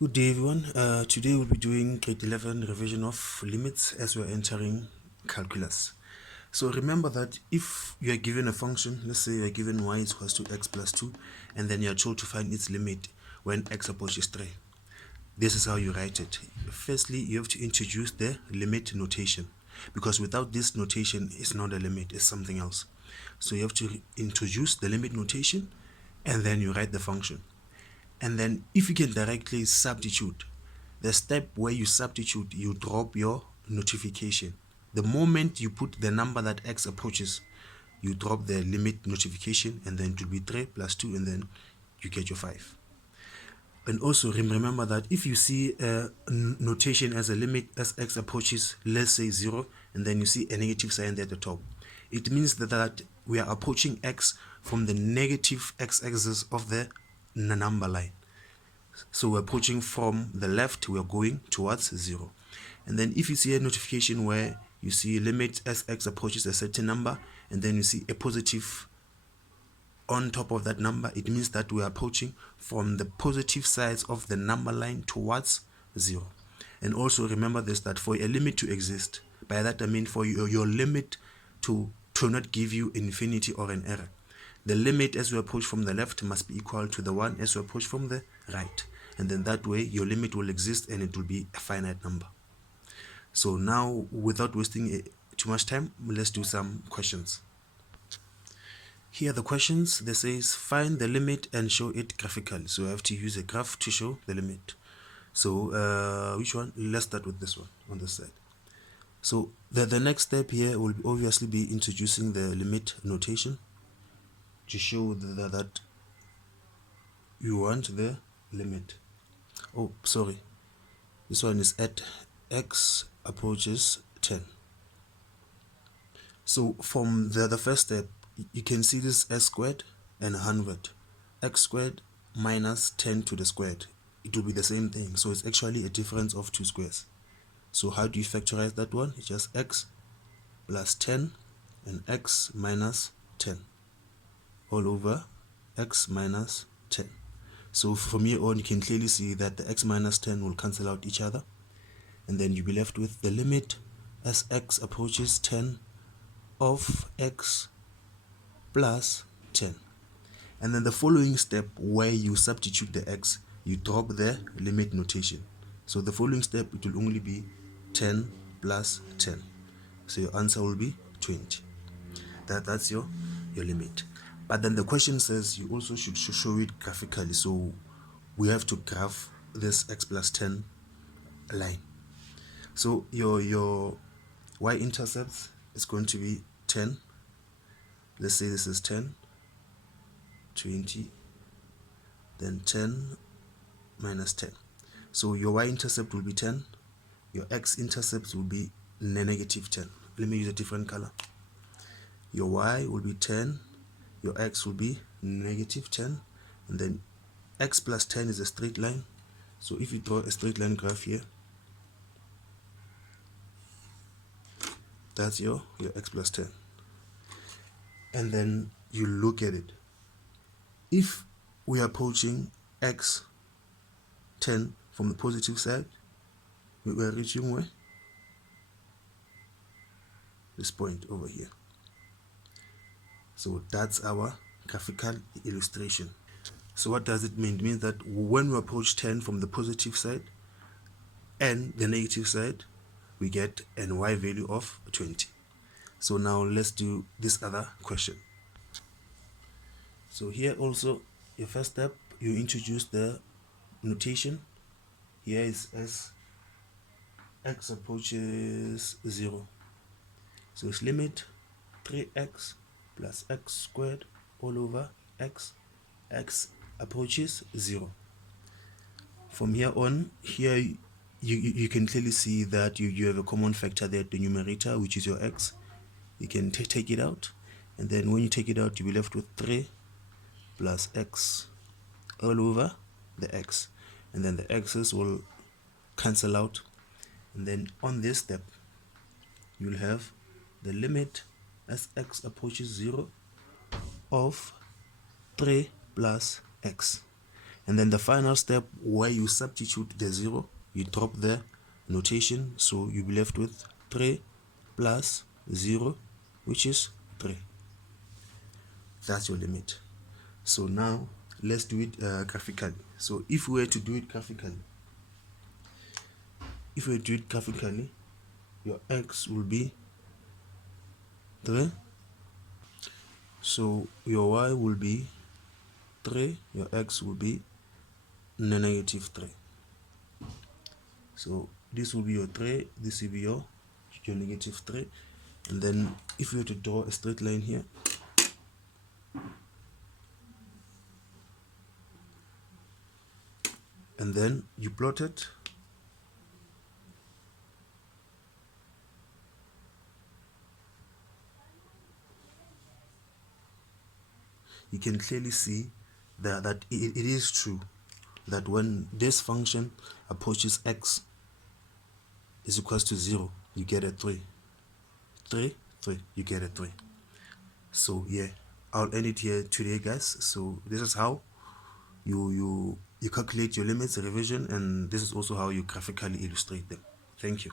Good day, everyone. Today we'll be doing grade 11 revision of limits as we're entering calculus. So remember that if you are given a function, let's say you are given y is equals to x plus 2, and then you are told to find its limit when x approaches 3. This is how you write it. Firstly, you have to introduce the limit notation, because without this notation, it's not a limit, it's something else. So you have to introduce the limit notation, and then you write the function. And then if you can directly substitute, the step where you substitute, you drop your notification. The moment you put the number that x approaches, you drop the limit notification, and then it will be 3 plus 2, and then you get your 5. And also remember that if you see a notation as a limit as x approaches, let's say 0, and then you see a negative sign there at the top, it means that we are approaching x from the negative x-axis of the number line. So we're approaching from the left, we're going towards 0. And then if you see a notification where you see limit as x approaches a certain number, and then you see a positive on top of that number, it means that we're approaching from the positive sides of the number line towards 0. And also remember this, that for a limit to exist, by that I mean for your limit to not give you infinity or an error, the limit as we approach from the left must be equal to the one as we approach from the right. And then that way your limit will exist and it will be a finite number. So now, without wasting too much time, let's do some questions. Here are the questions. This says find the limit and show it graphically. So I have to use a graph to show the limit. So which one? Let's start with this one on this side. So the next step here will obviously be introducing the limit notation to show that you want the limit. Oh, sorry. This one is at x approaches 10. So from the first step, you can see this s squared and 100. X squared minus 10 to the squared. It will be the same thing. So it's actually a difference of 2 squares. So how do you factorize that one? It's just x plus 10 and x minus 10 all over x minus 10. So from here on, you can clearly see that the x minus 10 will cancel out each other. And then you'll be left with the limit as x approaches 10 of x plus 10. And then the following step, where you substitute the x, you drop the limit notation. So the following step, it will only be 10 plus 10. So your answer will be 20. That's your limit. But then the question says you also should show it graphically. So we have to graph this x plus 10 line. So your y-intercept is going to be 10. Let's say this is 10, 20, then 10 minus 10. So your y-intercept will be 10. Your x-intercept will be negative 10. Let me use a different color. Your y will be 10. Your x will be negative 10. And then x plus 10 is a straight line. So if you draw a straight line graph here, that's your x plus 10. And then you look at it. If we are approaching x 10 from the positive side, we are reaching where? This point over here. So that's our graphical illustration. So what does it mean? It means that when we approach 10 from the positive side and the negative side, we get an y value of 20. So now let's do this other question. So here also, your first step, you introduce the notation. Here is as x approaches 0. So it's limit 3x plus x squared all over x approaches 0. From here on, here you can clearly see that you have a common factor there at the numerator, which is your x. You can take it out, and then when you take it out, you'll be left with 3 plus x all over the x, and then the x's will cancel out, and then on this step you'll have the limit as x approaches 0 of 3 plus x, And then the final step where you substitute the 0, you drop the notation, so you'll be left with 3 plus 0, which is 3. That's your limit. So now let's do it graphically. So if we were to do it graphically, your x will be 3, so your y will be 3, your x will be negative 3. So this will be your 3, this will be your negative 3. And then if you were to draw a straight line here, and then you plot it, you can clearly see that it is true that when this function approaches x is equals to 0, you get a 3. 3, 3, you get a 3. So yeah, I'll end it here today, guys. So this is how you calculate your limits revision, and this is also how you graphically illustrate them. Thank you.